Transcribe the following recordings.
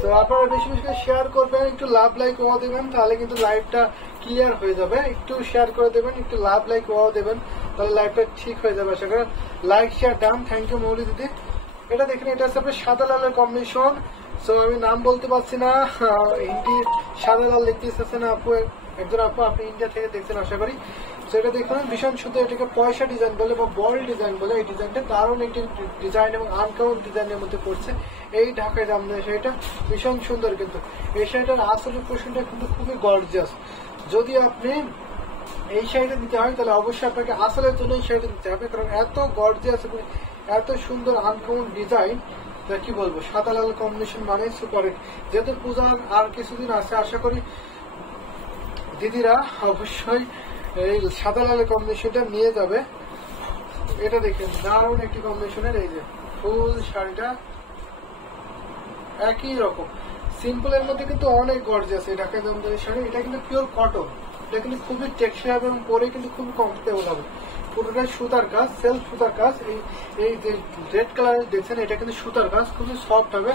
তো আপনারা বেশি বেশি শেয়ার করবেন, একটু লাভ লাইক ওয়া দেবেন, তাহলে কিন্তু লাইভটা ক্লিয়ার হয়ে যাবে। একটু শেয়ার করে দেবেন, একটু লাভ লাইক ওয়া দেবেন, তাহলে লাইভটা ঠিক হয়ে যাবে। আশা করি like share done. Thank you Mouli দিদি। এটা দেখেন, এটা হচ্ছে আপনার সাদা লালের কম্বিনেশন। সো আমি নাম বলতে পারছি না, হিন্দি সাদা লাল লিখতে ইচ্ছেন আপু, একজন আপু আপনি ইন্ডিয়া থেকে দেখছেন আশা করি। তো এটা দেখুন ভীষণ সুন্দর, এটাকে পয়সা ডিজাইন বলে বা বল ডিজাইন বলে। এই ডিজাইনটা দারুণ একটি ডিজাইন এবং আনকমন ডিজাইনের মধ্যে পড়ছে এই ঢাকায় জামদানি শাড়িটা, ভীষণ সুন্দর। কিন্তু এই শাড়িটার আসলে পোর্শনটা কিন্তু খুবই গর্জিয়াস। যদি আপনি এই শাড়িটা দিতে হয় তাহলে অবশ্যই আপনাকে আসলের জন্য এই শাড়িটা দিতে হবে, কারণ এত গর্জিয়াস এবং এত সুন্দর আনকমন ডিজাইন, কি বলবো, সাদা লাল কম্বিনেশন মানে সুপার। যেহেতু পূজার আর কিছুদিন আছে, আশা করি দিদিরা অবশ্যই এই সাদা লালের কম্বিনেশনটা নিয়ে যাবে। এটা দেখেন দারুণ একটি কম্বিনেশনের, এই যে ফুল শাড়িটা একই রকম সিম্পলের মধ্যে কিন্তু অনেক গর্জিয়াস এই ঢাকায় জামদানি শাড়ি। এটা কিন্তু পিওর কটন, এটা কিন্তু খুবই টেকসই হবে এবং পরে কিন্তু খুবই কমফোর্টেবল হবে। পুরোটাই সুতার কাজ, সেলফ সুতার কাজ। এই যে রেড কালার দেখছেন, এটা কিন্তু সুতার কাজ, খুবই সফট হবে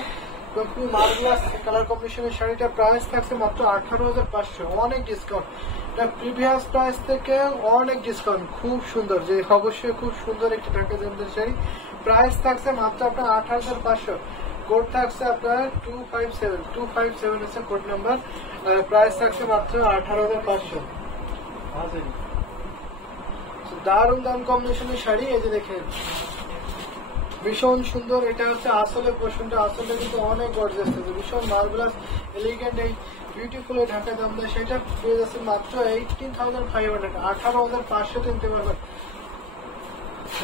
এবং খুবই মার্ভেলাস কালার কম্বিনেশনের শাড়িটা প্রাইস থাকছে মাত্র 18,500, অনেক ডিসকাউন্ট। এটা প্রিভিয়াস প্রাইস থেকে অনেক ডিসকাউন্ট, খুব সুন্দর, যে অবশ্যই খুব সুন্দর একটি ঢাকাই জামদানি শাড়ি। প্রাইস থাকছে মাত্র আপনার 18,500। কোড থাকছে আপনার 257 হচ্ছে কোড নাম্বার। প্রাইস থাকছে মাত্র 18,500। দারুণ দাম কম্বিনেশনের শাড়ি, এই যে দেখেন ভীষণ সুন্দর। এটা হচ্ছে আসলে পোর্শনটা, আসলে কিন্তু অনেক গর্জিয়াস আছে, ভীষণ মার্ভেলাস এলিগেন্ট এই বিউটিফুল এই ঢাকা জামদানি শাড়িটা পেয়ে যাচ্ছে মাত্র 18,500, 18,500 কিনতে পারবেন।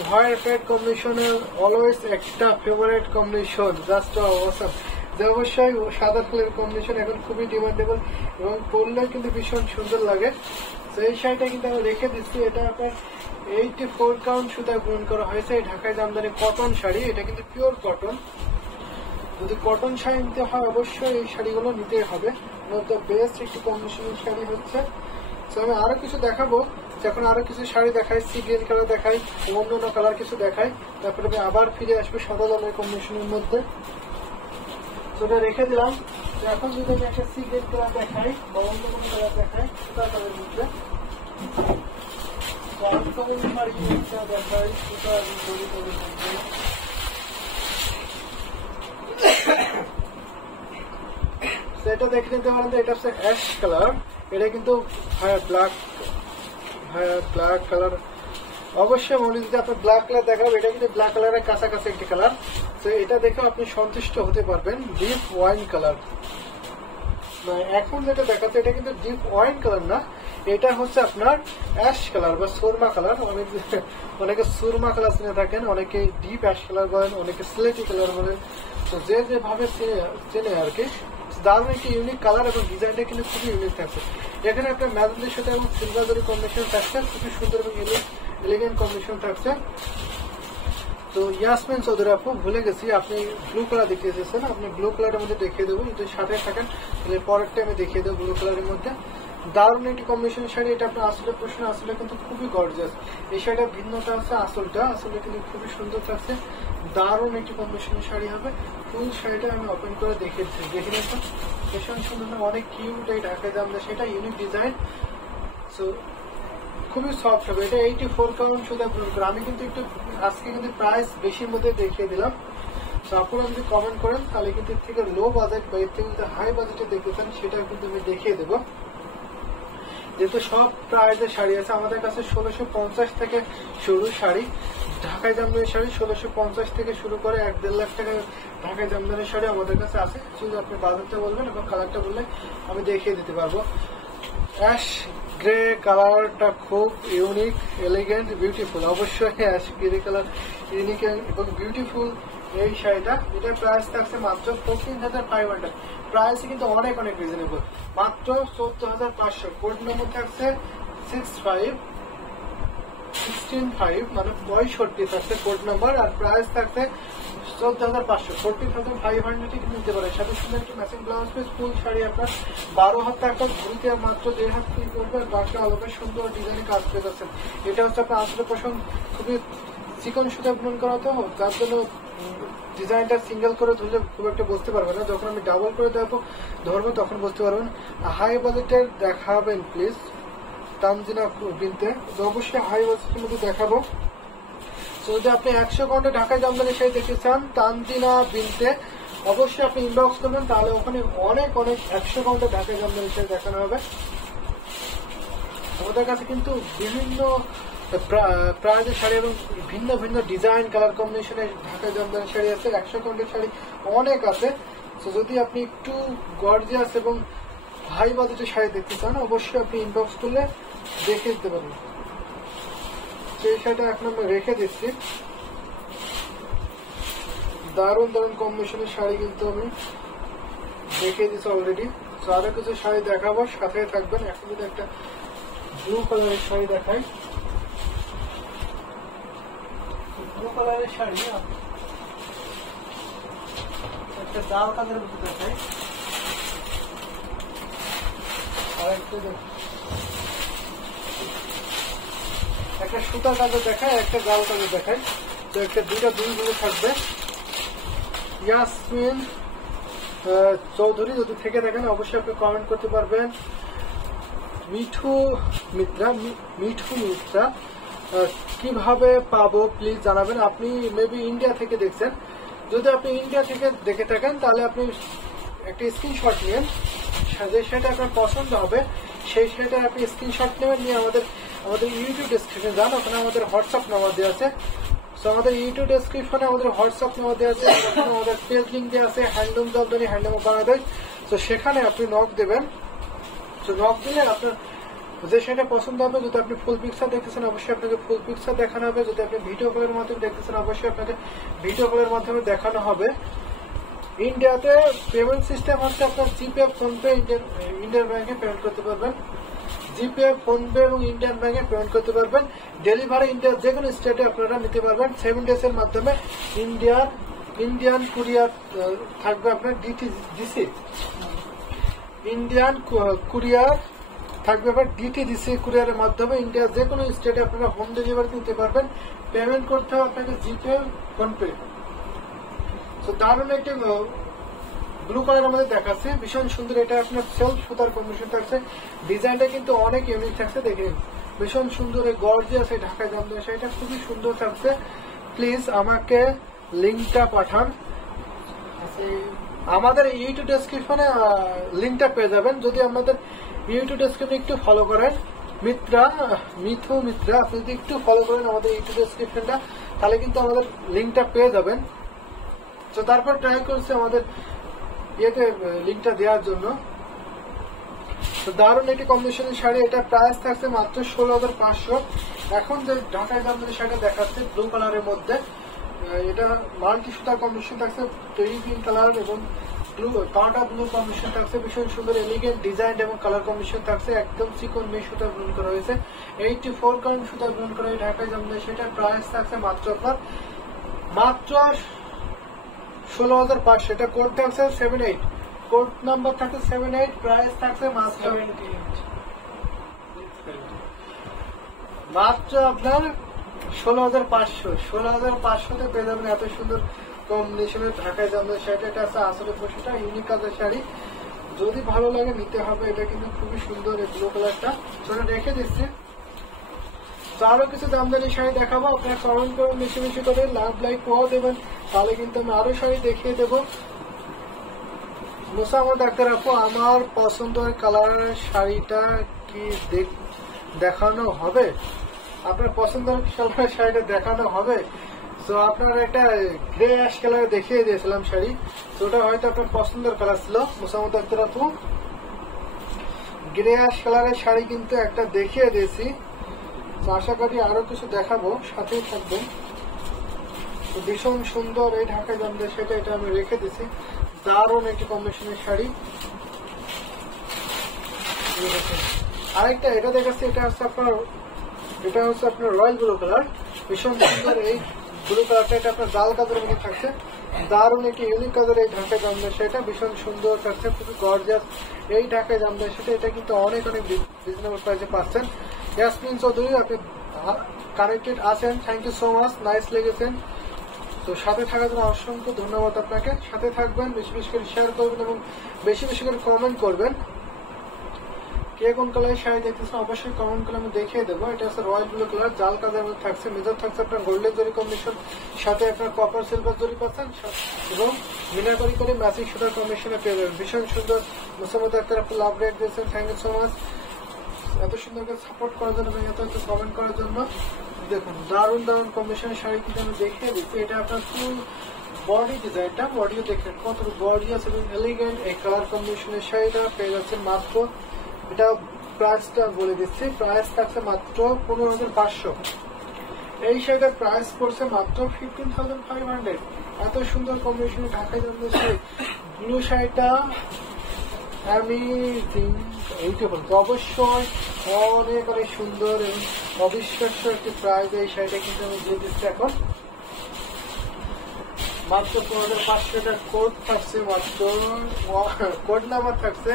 হোয়াইট রেড কম্বিনেশনের অলওয়েজ একটা ফেভারিট কম্বিনেশন, জাস্ট অসাম। যে অবশ্যই সাদা ফুলের কম্বিনেশন এখন খুবই ডিমান্ডেবল এবং পরলে কিন্তু ভীষণ সুন্দর লাগে। তো এই শাড়িটা কিন্তু আমি রেখে দিচ্ছি। এটা আপনার 84 কাউন্ট সুতা গ্রহণ করা হয়েছে এই ঢাকায় জামদানি কটন শাড়ি। এটা কিন্তু পিওর কটন। যদি কটন শাড়ি নিতে হয় অবশ্যই এই শাড়িগুলো নিতে হবে, বেস্ট একটি কম্বিনেশনের শাড়ি হচ্ছে। তো আমি আরো কিছু দেখাবো, যখন আরো কিছু শাড়ি দেখাই, সি গ্রিন কালার দেখাই, অন্য অন্য কালার কিছু দেখাই, তারপরে আমি আবার ফিরে আসবো সাদা লালের কম্বিনেশনের মধ্যে। তো এটা রেখে দিলাম। এখন যদি আমি একটা সি গ্রিন কালার দেখাই বা অন্য কোনো কালার দেখাই, সুতা কালারের মধ্যে দেখাই, সুতা এটা দেখে নিতে পারেন। এটা হচ্ছে অ্যাশ কালার, এটা কিন্তু ব্ল্যাক কালার। অবশ্যই মনে যদি আপনার ব্ল্যাক কালার দেখাবো, এটা কিন্তু ব্ল্যাক কালারের কাছাকাছি একটি কালার। তো এটা দেখে আপনি সন্তুষ্ট হতে পারবেন। ডিপ ওয়াইন কালার, এখন যেটা দেখাচ্ছে এটা কিন্তু ডিপ ওয়াইন কালার না, এটা হচ্ছে আপনার অ্যাশ কালার বা সুরমা কালার। অনেকে সুরমা কালার চিনে থাকেন, অনেকে ডিপ অ্যাশ কালার বলেন, অনেকে স্লেটি কালার বলেন। তো যে যেভাবে চেনে আর কি। দারুণ একটি ইউনিক কালার এবং ডিজাইনটা কিন্তু খুবই ইউনিক থাকছে। এখানে একটা ম্যাজেন্ডার সাথে এবং সিলভার জরি কম্বিনেশন থাকছে, খুবই সুন্দর এবং এলিগেন্ট কম্বিনেশন থাকছে। তো ইয়াসমিন চৌধুরী আপু, ভুলে গেছি, আপনি ব্লু কালার দেখিয়ে দিয়েছেন, আপনি ব্লু কালারের মধ্যে দেখিয়ে দেবো। যদি সাথে থাকেন তাহলে পরেরটা আমি দেখিয়ে দেবো ব্লু কালারের মধ্যে। দারুণ একটি কম্বিনেশন শাড়ি। এটা আপনার আসলে প্রশ্ন, আসলে কিন্তু খুবই গর্জিয়াস। এই শাড়িটা ভিন্নতা আছে, আসলে কিন্তু খুবই সুন্দর থাকছে। দারুণ একটি কম্বিনেশন শাড়ি হবে। ফুল শাড়িটা আমি ওপেন করে দেখে নিয়েছি, ভীষণ সুন্দর, অনেক কিউট এই ঢাকায় জামদানি, সেটা ইউনিক ডিজাইন। সো খুবই সফট হবে। এটা 84 কাউন্ট সুতা গ্রহণ করে। আমি কিন্তু একটু আজকে কিন্তু প্রাইস বেশির মধ্যে দেখিয়ে দিলাম। তো আপনারা যদি কমেন্ট করেন তাহলে কিন্তু এর থেকে লো বাজেট বা এর থেকে যদি হাই বাজেটে দেখতে চান সেটা কিন্তু আমি দেখিয়ে দেবো। যেহেতু সব প্রাইজের শাড়ি আছে আমাদের কাছে, 1650 থেকে শুরু শাড়ি, ঢাকায় জামদানি শাড়ি 1650 থেকে শুরু করে 1-1.5 লাখ টাকা ঢাকায় জামদানি শাড়ি আমাদের কাছে আছে। শুধু আপনি বাজেটটা বলবেন এবং কালারটা বললে আমি দেখিয়ে দিতে পারবো। অ্যাশ গ্রে কালারটা খুব ইউনিক, এলিগেন্ট, বিউটিফুল। অবশ্যই অ্যাশ গ্রে কালার ইউনিক এবং বিউটিফুল এই শাড়িটা। এটার প্রাইস থাকছে মাত্র 14,500। প্রাইস কিন্তু অনেক অনেক রিজনেবল, মাত্র 14,500। কোড নম্বর থাকছে 165 মানে 65 থাকছে কোড নাম্বার, আর প্রাইস থাকছে 14,500, 14,500 নিতে পারে। সাথে সুন্দর একটি ম্যাচিং ব্লাউজ পিস, ফুল শাড়ি আপনার 12 হাত একটা ঘুরিতে মাত্র 1.5 হাত ফ্রি করবে, বাকি আলোকের সুন্দর ডিজাইনে কাজ পেয়ে যাচ্ছেন। এটা হচ্ছে আপনার আসলে পছন্দ, খুবই চিকন সুতা বুনন করা তো, যার জন্য ডিজাইনটা সিঙ্গেল করে ধরলে খুব একটা বুঝতে পারবেন না, যখন আমি ডাবল করে ধরবো তখন বুঝতে পারবেন। হাই বাজেটের দেখাবেন প্লিজ তানজিনা বিনতে। তো অবশ্যই হাই বাজেটের মধ্যে দেখাবো। তো যদি আপনি 100 কাউন্টে ঢাকায় জামদানি শাড়ি দেখতে চান তানজিনা বিনতে, অবশ্যই আপনি ইনবক্স করবেন, তাহলে ওখানে অনেক 100 কাউন্টে ঢাকায় জামদানি শাড়ি দেখানো হবে। আমাদের কাছে কিন্তু বিভিন্ন প্রাইজের শাড়ি এবং ভিন্ন ভিন্ন ডিজাইন কালার কম্বিনেশনের ঢাকায় জামদানি শাড়ি আছে। 100 কাউন্টের শাড়ি অনেক আছে। তো যদি আপনি একটু গর্জিয়াস এবং হাই বাজেটের শাড়ি দেখতে চান, অবশ্যই আপনি ইনবক্স করলে দেখে দিতে পারবেন। সেই শাড়িটা এখন আমি রেখে দিচ্ছি। দারুণ দারুণ কম্বিনেশনের শাড়ি কিন্তু আমি দেখে দিচ্ছি অলরেডি। তো আরো কিছু শাড়ি দেখাবো, সাথে থাকবেন। এখন যদি একটা ব্লু কালারের শাড়ি দেখাই, ব্লু কালারের শাড়ি একটা ডাল কালারের মধ্যে দেখাই, আর একটা সুতা কালার দেখায়, একটা গাল কালার দেখায়। তো একটা দুইটা দুই থাকবে। ইয়াসমিন চৌধুরী যদি থেকে দেখেন অবশ্যই আপনি কমেন্ট করতে পারবেন। মিঠু মিত্রা কিভাবে পাবো প্লিজ জানাবেন। আপনি মেবি ইন্ডিয়া থেকে দেখছেন, যদি আপনি ইন্ডিয়া থেকে দেখে থাকেন তাহলে আপনি একটা স্ক্রিনশট নেন, যে সেটা আপনার পছন্দ হবে সেই সেটা আপনি স্ক্রিনশট নেবেন, নিয়ে আমাদের ইউটিউব ডেসক্রিপশনে যান, ওখানে আমাদের হোয়াটসঅ্যাপ নাম্বার দেওয়া আছে। তো আমাদের ইউটিউব ডেসক্রিপশনে আমাদের হোয়াটসঅ্যাপ নাম্বার দেওয়া আছে, আমাদের পেজ লিঙ্ক দেওয়া আছে হ্যান্ডলুম জামদানি হ্যান্ডলুম বাংলাদেশ। তো সেখানে আপনি নক দেবেন। তো নক দিলে আপনার যে সেটা পছন্দ হবে, যদি আপনি ফুল পিকচার দেখতেছেন অবশ্যই আপনাকে ফুল পিকচার দেখানো হবে, যদি আপনি ভিডিও কলের মাধ্যমে দেখতেছেন অবশ্যই আপনাকে ভিডিও কলের মাধ্যমে দেখানো হবে। ইন্ডিয়াতে পেমেন্ট সিস্টেম হচ্ছে আপনার জিপে, ফোনপে, ইন্ডিয়ান ব্যাংকে পেমেন্ট করতে পারবেন। জিপে, ফোনপে এবং ইন্ডিয়ান ব্যাংকে পেমেন্ট করতে পারবেন। ডেলিভারি ইন্ডিয়ার যে কোনো স্টেটে আপনারা নিতে পারবেন 7 days এর মাধ্যমে। ইন্ডিয়ান কুরিয়ার থাকবে আপনার ডিটিডিসি, ইন্ডিয়ান কুরিয়ার থাকবে আপনার ডিটিডিসি কুরিয়ারের মাধ্যমে ইন্ডিয়ার যে কোনো স্টেটে আপনারা হোম ডেলিভারি নিতে পারবেন। পেমেন্ট করতে হবে আপনাকে জিপে, ফোনপে। তো দারুণ একটি ব্লু কালার আমাদের দেখাচ্ছে, ভীষণ সুন্দর। এটা আপনার সেলফ সুতার কম্বিনেশন থাকছে, ডিজাইনটা কিন্তু অনেক ইউনিক থাকছে। দেখেন ভীষণ সুন্দর এই গর্জিয়াস এই ঢাকায় জামদানি শাড়িটা খুবই সুন্দর থাকছে। প্লিজ আমাকে লিঙ্কটা পাঠান, আমাদের ইউটিউব ডেসক্রিপশনে লিঙ্কটা পেয়ে যাবেন। যদি আমাদের ইউটিউব ডেসক্রিপশন একটু ফলো করেন, মিথু মিত্রা আপনি যদি একটু ফলো করেন আমাদের ইউটিউব ডেসক্রিপশনটা, তাহলে কিন্তু আমাদের লিঙ্কটা পেয়ে যাবেন। তো তারপর ট্রাই করছি আমাদের ইয়েতে লিঙ্কটা দেওয়ার জন্য। তো দারুণ একটি কম্বিনেশনের শাড়ি, এটা প্রাইস থাকছে মাত্র 16,500। এখন যে ঢাকায় জামদানি শাড়িটা দেখাচ্ছে ব্লু কালারের মধ্যে, এটা মাল্টি সুতার কম্বিনেশন থাকছে, টেরি গ্রিন কালার এবং ব্লু কাঁটা ব্লু কম্বিনেশন থাকছে। ভীষণ সুন্দর এলিগেন্ট ডিজাইন এবং কালার কম্বিনেশন থাকছে। একদম চিকন মেশ সুতা ব্লুন করা হয়েছে, 84 কাউন্ট সুতা ব্লুন করা এই ঢাকায় জামদানি শাড়িটার প্রাইস থাকছে মাত্র 16,500। এটা কোড থাকছে 78, কোড নাম্বার থাকছে 78, প্রাইস থাকছে মাত্র আপনার 16,500 পেয়ে যাবেন এত সুন্দর কম্বিনেশনের ঢাকায় জামদানি শাড়িটা। এটা আছে আসলে পশুটা ইউনিক কাজের শাড়ি, যদি ভালো লাগে নিতে হবে। এটা কিন্তু খুবই সুন্দর এই ব্লু কালারটা, সেটা রেখে দিচ্ছি। তো আরো কিছু জামদানি শাড়ি দেখাবো, আপনারা কমেন্ট করে বেশি বেশি করে লাইক পাওয়া দেবেন, তাহলে কিন্তু আমি আরো শাড়ি দেখিয়ে দেবো। মোসাম্মদ ডাক্তার আপু, আমার পছন্দের কালারের শাড়িটা কি দেখানো হবে? আপনার পছন্দের কালারের শাড়িটা দেখানো হবে। তো আপনার একটা গ্রে অ্যাশ কালার দেখিয়ে দিয়েছিলাম শাড়ি, তো ওটা হয়তো আপনার পছন্দের কালার ছিল। মোসাম্মদ ডাক্তার আপু, গ্রে অ্যাশ কালারের শাড়ি কিন্তু একটা দেখিয়ে দিয়েছি। তো আশা করি আরো কিছু দেখাবো, সাথেই থাকবেন। তো ভীষণ সুন্দর এই ঢাকায় জামদানি শাড়িটা, এটা আমি রেখে দিয়েছি। দারুণ একটি কম্বিনেশনের শাড়ি। আরেকটা এটা দেখাচ্ছি, এটা হচ্ছে আপনার রয়্যাল ব্লু কালার, ভীষণ সুন্দর এই ব্লু কালারটা। এটা আপনার জাল কাজের মধ্যে থাকছে, দারুণ একটি ইউনিক কাজের এই ঢাকায় জামদানি শাড়িটা, ভীষণ সুন্দর থাকছে, খুবই গর্জিয়াস এই ঢাকায় জামদানি শাড়িটা। এটা কিন্তু অনেক রিজনেবল প্রাইসে পাচ্ছেন। ইয়াসমিন চৌধুরী আপনি কানেক্টেড আছেন, thank you so much, nice লেগেছেন। তো সাথে থাকার জন্য অসংখ্য ধন্যবাদ আপনাকে। সাথে থাকবেন, বেশি বেশি করে শেয়ার করবেন এবং বেশি বেশি করে কমেন্ট করবেন। কে কোন কালারের শাড়ি দেখতেছেন অবশ্যই কমেন্ট করে আমি দেখিয়ে দেবো। এটা হচ্ছে রয়্যাল ব্লু কালার, জাল কাজের মধ্যে থাকছে, মেজর থাকছে আপনার গোল্ডেন জরি কম্বিনেশন, সাথে আপনার কপার সিলভার জরি পাচ্ছেন এবং মিনাকরি করে ম্যাচিং সুতার কম্বিনেশনে পেয়ে যাবেন। ভীষণ সুন্দর। মুসাম্মদ আক্তার আপনি লাভ রেট দিয়েছেন, থ্যাংক ইউ সো মাচ এত সুন্দর করে সাপোর্ট করার জন্য এবং এত কমেন্ট করার জন্য। দেখুন দারুণ দারুণ কম্বিনেশনের শাড়ি কিন্তু আমি দেখিয়ে দিচ্ছি। এটা আপনার ফুল বডি ডিজাইনটা, বডিও দেখেন কত বডি আছে এবং এলিগেন্ট। এই কালার কম্বিনেশনের শাড়িটা পেয়ে যাচ্ছে মাত্র, এটা প্রাইসটা বলে দিচ্ছি, প্রাইস থাকছে মাত্র 15,500। এই শাড়িটার প্রাইস পড়ছে মাত্র 15,500। এত সুন্দর কম্বিনেশনে ঢাকায় জন্মেছে ব্লু শাড়িটা আমি এইটা বলবো অবশ্যই অনেক অনেক সুন্দর এবং অবিশ্বাস্য একটি প্রাইস। এই শাড়িটা কিন্তু আমি দিয়ে দিচ্ছি এখন মাত্র 15,500। কোড থাকছে মাত্র, কোড নাম্বার থাকছে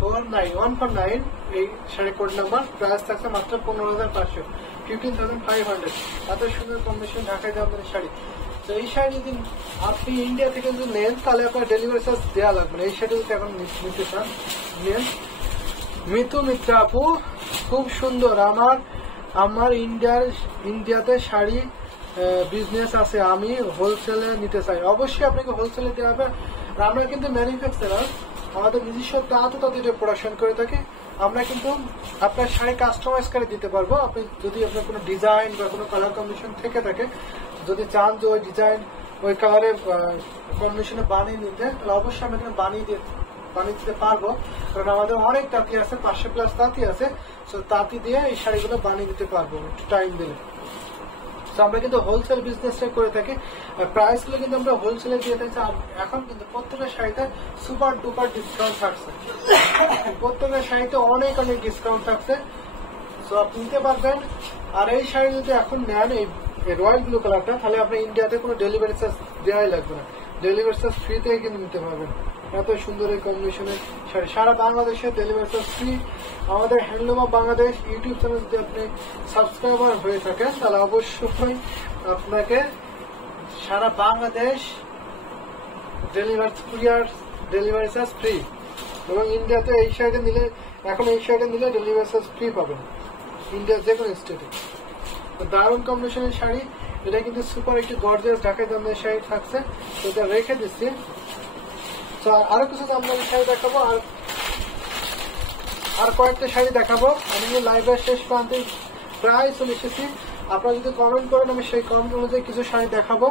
149 এই শাড়ি কোড নাম্বার। প্রাইস থাকছে মাত্র 15,500, 15,500। এত সুন্দর কম্বিনেশন ঢাকায় জামদানি শাড়ি। তো এই শাড়ি যদি আপনি ইন্ডিয়া থেকে যদি নেন তাহলে আপনার ডেলিভারি চার্জ দেওয়া লাগবে না। এই শাড়ি যদি এখন নিতে চান নেন। মিতু মিত্রা আপু খুব সুন্দর। আমার ইন্ডিয়াতে শাড়ি বিজনেস আছে, আমি হোলসেলে নিতে চাই। অবশ্যই আপনাকে হোলসেলে দেওয়া হবে। আমরা কিন্তু ম্যানুফ্যাকচারার, আমাদের নিজস্ব তাঁতে প্রোডাকশন করে থাকি। আমরা কিন্তু আপনার শাড়ি কাস্টমাইজ করে দিতে পারবো। আপনি যদি আপনার কোনো ডিজাইন বা কোনো কালার কম্বিনেশন থেকে থাকে, যদি চান যে ওই ডিজাইন ওই কালারের কম্বিনেশনে বানিয়ে নিতে, তাহলে অবশ্যই আমরা কিন্তু বানিয়ে দিতে পারবো। কারণ আমাদের অনেক তাঁতি আছে, 500+ তাঁতি আছে। তো তাঁতি দিয়ে এই শাড়িগুলো বানিয়ে দিতে পারবো একটু টাইম দিলে। আমরা কিন্তু হোলসেল বিজনেসটা করে থাকি। প্রাইস গুলো কিন্তু আমরা হোলসেলে দিয়ে থাকি। এখন কিন্তু প্রত্যেকটা শাড়িতে সুপার ডুপার ডিসকাউন্ট থাকছে, প্রত্যেকটা শাড়িতে অনেক অনেক ডিসকাউন্ট থাকছে। তো আপনি নিতে পারবেন। আর এই শাড়ি যদি এখন নেন এই রয়্যাল ব্লু কালারটা, তাহলে আপনি ইন্ডিয়াতে কোনো ডেলিভারি চার্জ দেওয়াই লাগবে না, ডেলিভারি চার্জ ফ্রিতে কিন্তু নিতে পারবেন। এত সুন্দর এই কম্বিনেশনের শাড়ি সারা বাংলাদেশে ডেলিভারি চার্জ ফ্রি। আমাদের handloom of Bangladesh YouTube channel যদি আপনি সাবস্ক্রাইবার হয়ে থাকেন তাহলে অবশ্যই আপনাকে সারা বাংলাদেশ ডেলিভারি চার্জ ফ্রি। এবং ইন্ডিয়াতে এই শাড়িটা নিলে, এখন এই শাড়িটা নিলে ডেলিভারি চার্জ ফ্রি পাবেন ইন্ডিয়ার যে কোনো স্টেটে। দারুণ কম্বিনেশনের শাড়ি। এটা কিন্তু সুপার একটি গর্জিয়াস ঢাকায় জামদানি শাড়ি থাকছে। তো এটা রেখে দিচ্ছি। আরো কিছু জামদানি শাড়ি দেখাবো, আর কয়েকটা শাড়ি দেখাবো। আমি লাইভের শেষ প্রান্তে প্রায় চলে এসেছি। আপনারা যদি কমেন্ট করেন আমি সেই কমেন্ট অনুযায়ী কিছু শাড়ি দেখাবো।